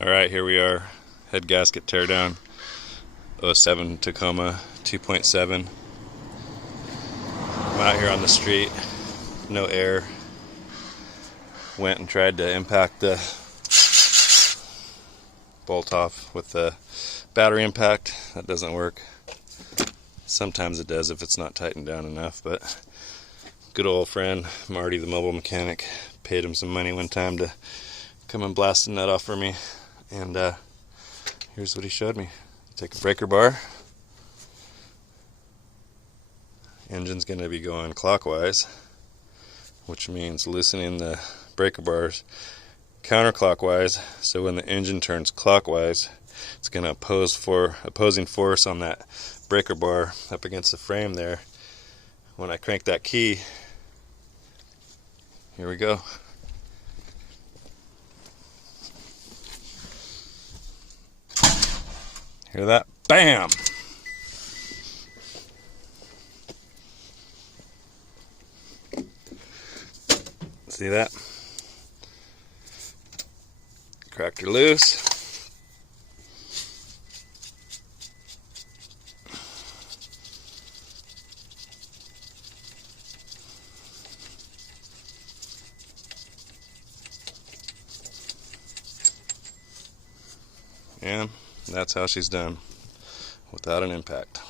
Alright, here we are. Head gasket teardown. 07 Tacoma 2.7. I'm out here on the street. No air. Went and tried to impact the bolt off with the battery impact. That doesn't work. Sometimes it does if it's not tightened down enough, but good old friend Marty, the mobile mechanic, paid him some money one time to come and blast the nut off for me. And here's what he showed me. Take a breaker bar. Engine's going to be going clockwise, which means loosening the breaker bars counterclockwise, so when the engine turns clockwise, it's going to opposing force on that breaker bar up against the frame there. When I crank that key, here we go. Hear that? Bam! See that? Cracked her loose. And that's how she's done, without an impact.